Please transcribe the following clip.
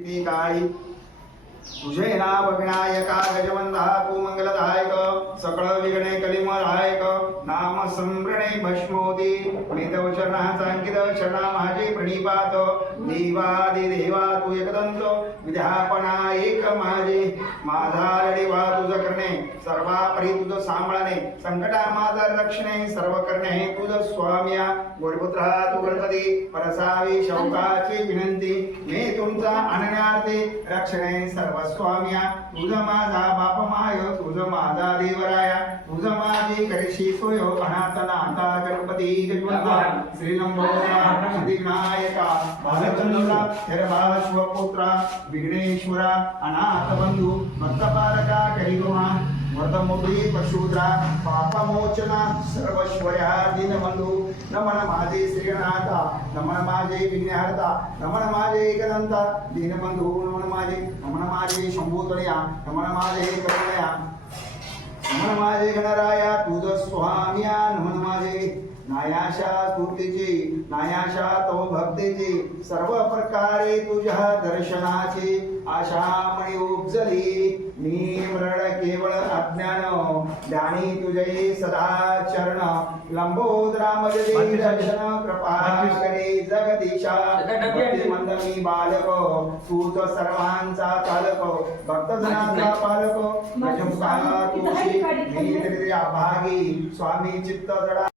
काळी तुझे नाव विनायका गजवंता तू सकळ विघ्ने कलिमदायक नाम संभ्रणे भस्मोदी मेदव शरणाचा सांकित शरणा माझे प्रणिपात देवादि देवा तू एकदंत विद्यापणा एक माझे माझा लढिवा तुझ ಸರ್ವಾಪರಿತುತ ಸಾಂಬಳನೆ ಸಂಕಟ ಮಾದರ ರಕ್ಷಣೆ ಸರ್ವಕರ್ಣೆ ಪೂಜ ಸ್ವಾಮಿಯ ಗೌರಿಪುತ್ರ ಗಣಪತಿ ಪರಸಾವಿ ಶೌಕಾಚಿ ವಿನಂತಿ ಮೇ ತುಮಚ ಅನನ್ಯಾರ್ಥಿ ರಕ್ಷಣೆ ಸರ್ವಸ್ವಾಮಿಯ ತುಜ ಮಾಧಾ ಬಾಪಮಾಯ ತುಜ ಮಾಧಾ ದೇವರಾಯ ತುಜ ಮಾಧಿ ಕರಿಷಿ ಸೋಯೋ ಅನಾಥನ ಅಂತ ಗಣಪತಿ ಶ್ರೀನಂಬೋಧಿನಾಯಕ ಬಾಲಚಂದ್ರ ಶರಭಾವ ಶಿವಪುತ್ರ ವಿಘ್ನೇಶ್ವರ ಅನಾಥ ಬಂಧು ಭಕ್ತಪಾಲಕ ಕರಿಗುಮಾ ವರದಮುಡಿ ಪಶೂದ್ರ ಪಾಪಮೋಚನ ಸರ್ವಶ್ವರ್ಯ ದೀನಬಂಧು ನಮ ನಮಾಜೆ ಶ್ರೀಗಣನಾಥ ನಮ ನಮಾಜೆ ವಿಘ್ನಹರ್ತ ನಮ ನಮಾಜೆ ಏಕದಂತ ದೀನಬಂಧು ನಮ ನಮಾಜೆ ನಮ ನಮಾಜೆ ಶಂಭೂತನಯ ನಮ ನಮಾಜೆ ಕರುಣಯ ನಮ ನಮಾಜೆ ಗಣರಾಯ नायाशा स्तुतीची नायाशा तो भक्तीची सर्व प्रकारे तुझ्या दर्शनाची आशा मणी उपजली. मी मरण केवळ अज्ञान ज्ञानी तुझे सदा चरण. लंबोदरा मजली दर्शन कृपा करे जगदीशा. मंद मी बालक तूच सर्वांचा चालक भक्तजनांचा पालक. प्रशंसा तुझी मी तरी भागी स्वामी चित्त जडा